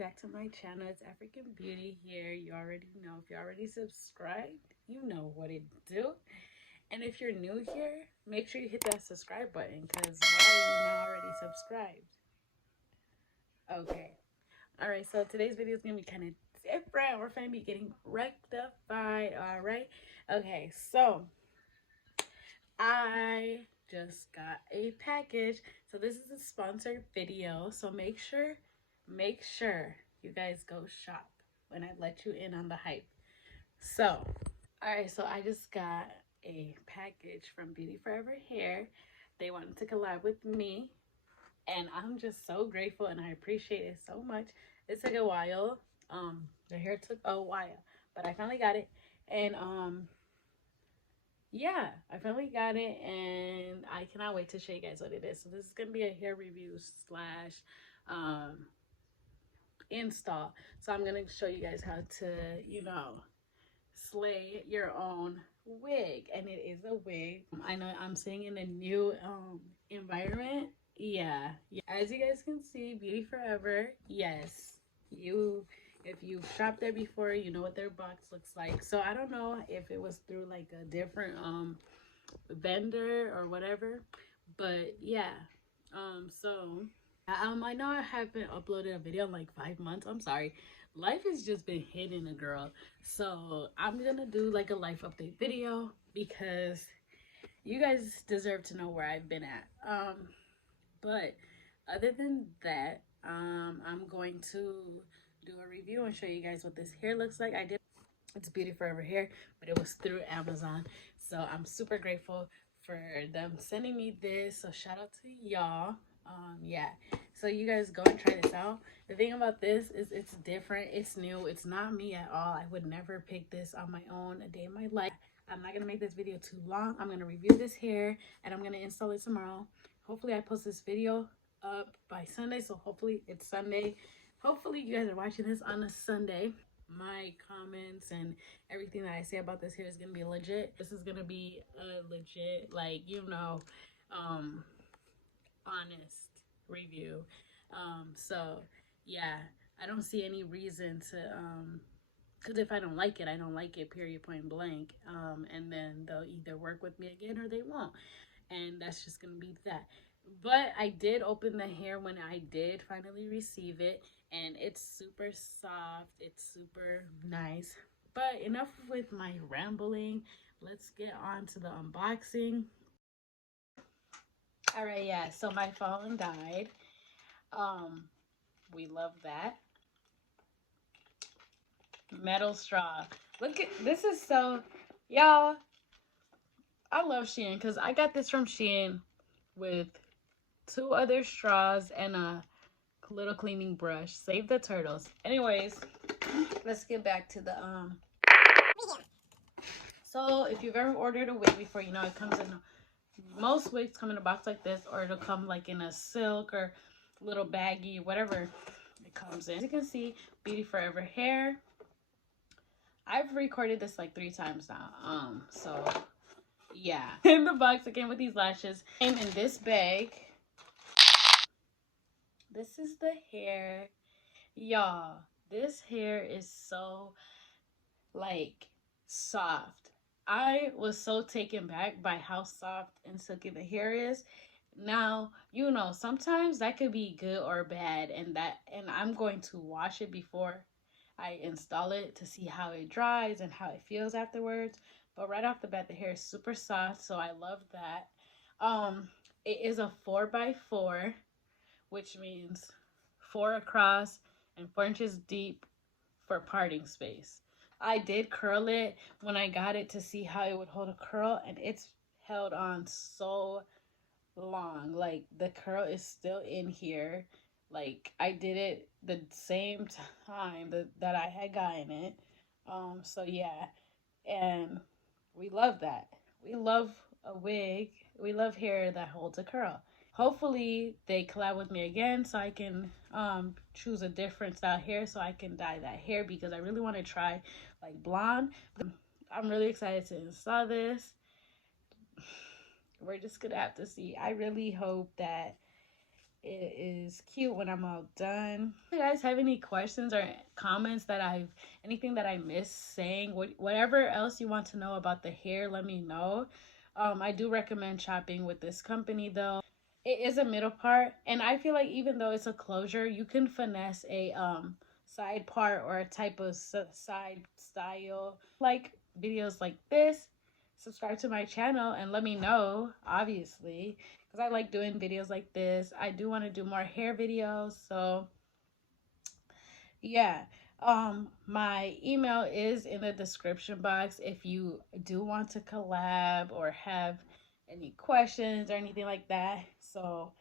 back to my channel. It's African Beauty here. You already know. If you already subscribed, you know what it do. And if you're new here, make sure you hit that subscribe button, because why are you not already subscribed? Okay. Alright, so today's video is going to be kind of different. We're going to be getting rectified. Alright. Okay, so I just got a package. So this is a sponsored video. So make sure you guys go shop when I let you in on the hype. So, alright, so I just got a package from BeautyForever Hair. They wanted to collab with me, and I'm just so grateful and I appreciate it so much. It took a while. The hair took a while, but I finally got it. And yeah, I finally got it, and I cannot wait to show you guys what it is. So this is gonna be a hair review slash install. So I'm gonna show you guys how to, slay your own wig. And it is a wig. I know I'm staying in a new environment. Yeah, as you guys can see, BeautyForever, yes, if you've shopped there before, you know what their box looks like. So I don't know if it was through like a different vendor or whatever, but yeah. So I know I haven't uploaded a video in like 5 months. I'm sorry, life has just been hitting a girl. So I'm gonna do like a life update video because you guys deserve to know where I've been at. But other than that, I'm going to do a review and show you guys what this hair looks like. It's BeautyForever Hair, but it was through Amazon. So I'm super grateful for them sending me this. So shout out to y'all. Yeah, so you guys go and try this out. The thing about this is it's different, it's new, it's not me at all. I would never pick this on my own a day in my life. I'm not gonna make this video too long. I'm gonna review this hair and I'm gonna install it tomorrow. Hopefully I post this video up by Sunday, so hopefully it's Sunday. Hopefully you guys are watching this on a Sunday. My comments and everything that I say about this hair is gonna be legit. This is gonna be a legit, like, honest review. So yeah, I don't see any reason to because if I don't like it, I don't like it, period, point blank. And then they'll either work with me again or they won't, and that's just gonna be that. But I did open the hair when I did finally receive it, and it's super soft, it's super nice. But enough with my rambling, let's get on to the unboxing. All right, yeah, so my phone died. We love that. Metal straw. Look at this, is so, y'all, I love Shein because I got this from Shein with 2 other straws and a little cleaning brush. Save the turtles. Anyways, let's get back to the so if you've ever ordered a wig before, you know it comes in, most wigs come in a box like this, or it'll come like in a silk or little baggy, whatever it comes in. As you can see, BeautyForever Hair. I've recorded this like 3 times now. So yeah. In the box it came with these lashes. Came in this bag. This is the hair. Y'all, this hair is so like soft. I was so taken back by how soft and silky the hair is. Now, sometimes that could be good or bad, and I'm going to wash it before I install it to see how it dries and how it feels afterwards. But right off the bat, the hair is super soft, so I love that. It is a 4x4, which means 4 across and 4 inches deep for parting space. I did curl it when I got it to see how it would hold a curl, and it's held on so long. Like, the curl is still in here. Like, I did it the same time that I had gotten it. So yeah, and we love that. We love a wig. We love hair that holds a curl. Hopefully they collab with me again so I can choose a different style hair so I can dye that hair, because I really want to try like blonde. I'm really excited to install this. We're just gonna have to see. I really hope that it is cute when I'm all done. If you guys have any questions or comments that anything that I missed saying, whatever else you want to know about the hair, let me know. I do recommend shopping with this company though. It is a middle part, and I feel like even though it's a closure, you can finesse a side part or a type of side style. Like videos like this, subscribe to my channel and let me know, obviously, because I like doing videos like this. I do want to do more hair videos, so yeah. My email is in the description box if you do want to collab or have any questions or anything like that. So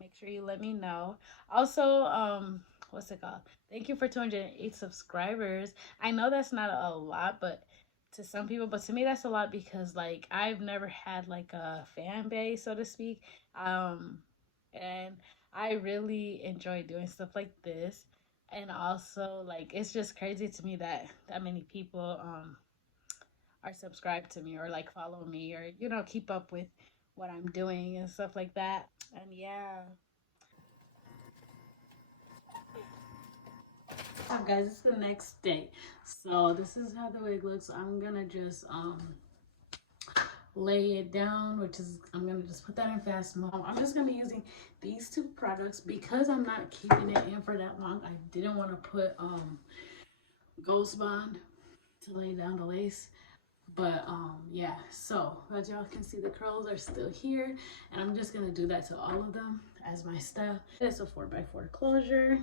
make sure you let me know. Also, what's it called? Thank you for 208 subscribers. I know that's not a lot, but to some people, but to me that's a lot because like I've never had like a fan base, so to speak. And I really enjoy doing stuff like this. And also like it's just crazy to me that that many people are subscribed to me or like follow me or keep up with what I'm doing and stuff like that. And yeah. Up guys, it's the next day. So this is how the wig looks. I'm gonna just lay it down, which is I'm gonna just put that in fast mode. I'm just gonna be using these two products because I'm not keeping it in for that long. I didn't want to put Ghost Bond to lay down the lace. But yeah, so as y'all can see, the curls are still here, and I'm just gonna do that to all of them as my style. It's a 4x4 closure.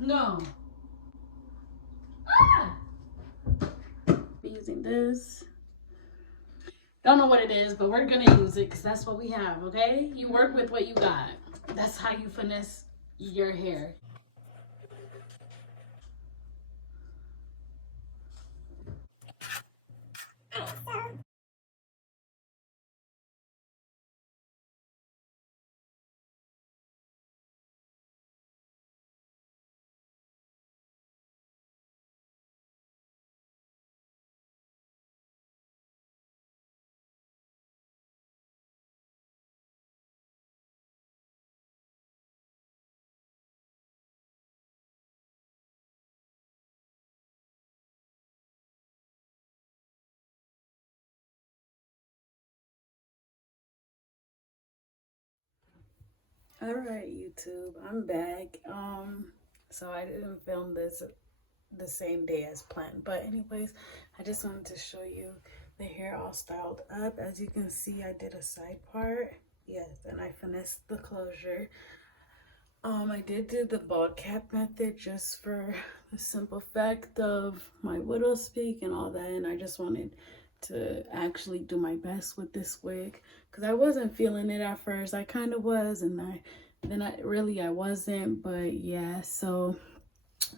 No. Ah! Be using this. Don't know what it is, but we're gonna use it because that's what we have, okay? You work with what you got. That's how you finesse your hair. All right, YouTube, I'm back. So I didn't film this the same day as planned, but anyways, I just wanted to show you the hair all styled up. As you can see, I did a side part, yes, and I finessed the closure. I did do the bald cap method just for the simple fact of my widow's peak and all that, and I just wanted to actually do my best with this wig because I wasn't feeling it at first. I kind of was, and I wasn't, but yeah, so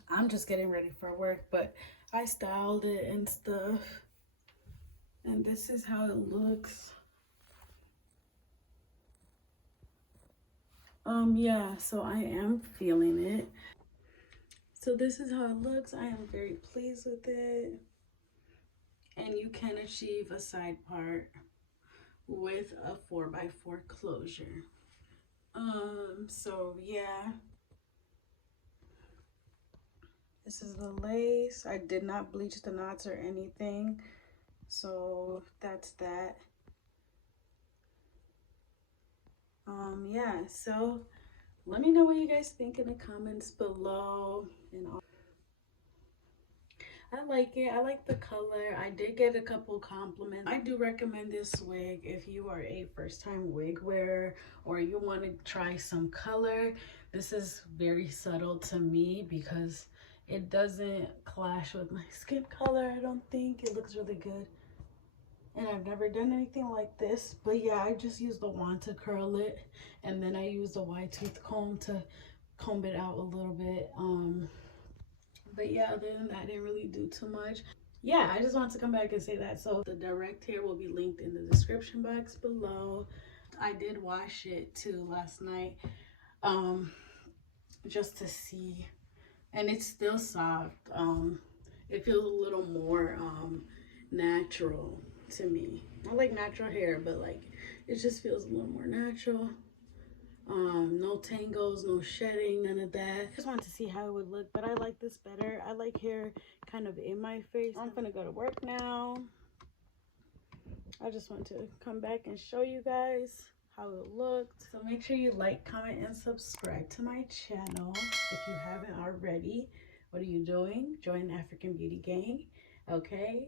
I'm just getting ready for work, but I styled it and stuff, and this is how it looks. Yeah, so I am feeling it. So this is how it looks. I am very pleased with it. And you can achieve a side part with a 4x4 closure. So yeah. This is the lace. I did not bleach the knots or anything. So that's that. Yeah, so let me know what you guys think in the comments below and all. I like it. I like the color. I did get a couple compliments. I do recommend this wig if you are a first-time wig wearer or you want to try some color. This is very subtle to me because it doesn't clash with my skin color. I don't think it looks really good. and I've never done anything like this. But yeah, I just use the wand to curl it, and then I use the wide tooth comb to comb it out a little bit. But yeah, other than that, I didn't really do too much. Yeah, I just wanted to come back and say that. So the direct hair will be linked in the description box below. I did wash it too last night, just to see, and it's still soft. It feels a little more natural to me. I like natural hair, but like it just feels a little more natural. No tangles, no shedding, none of that. Just wanted to see how it would look, but I like this better. I like hair kind of in my face. I'm gonna go to work now. I just want to come back and show you guys how it looked. So make sure you like, comment, and subscribe to my channel if you haven't already. What are you doing? Join the African Beauty Gang, okay?